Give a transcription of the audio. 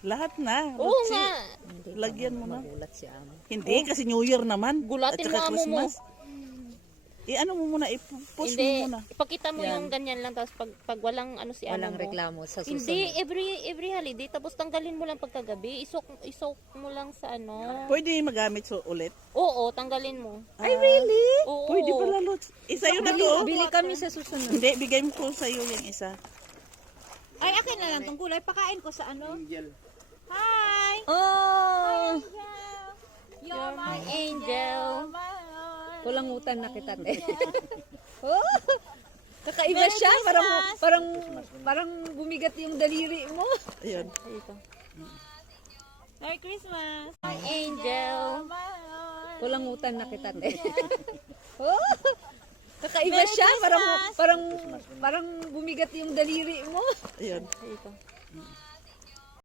Lahat na. Oo Lutsi. nga. Lagyan mo na. Magulat si Amo. Hindi, kasi New Year naman. Gulatin at saka mo, amo mo. Christmas. Ano mo muna, i-push mo Hindi, muna. ipakita mo Yan. yung ganyan lang. Tapos pag walang ano si Walang ano mo. reklamo sa susunod. Hindi, every holiday. Tapos tanggalin mo lang pagkagabi. Isok mo lang sa ano. Pwede magamit ulit. Oo, tanggalin mo. Ay, really? Oo. Pwede pala, Lots. Isa yun na to. Bili kami sa susunod. Hindi, bigay mo ko sa'yo yung isa. Ay, akin na lang tong kulay. Pakain ko sa ano. Hi! Oh! You're my angel. Kulangutan na kita, te. Oh! Kakaiba siya. Parang bumigat yung daliri mo. Ayan. Dito. Merry Christmas! My angel. Kulangutan na kita, te. Oh! Kakaiba siya. Parang bumigat yung daliri mo. Ayan. Dito.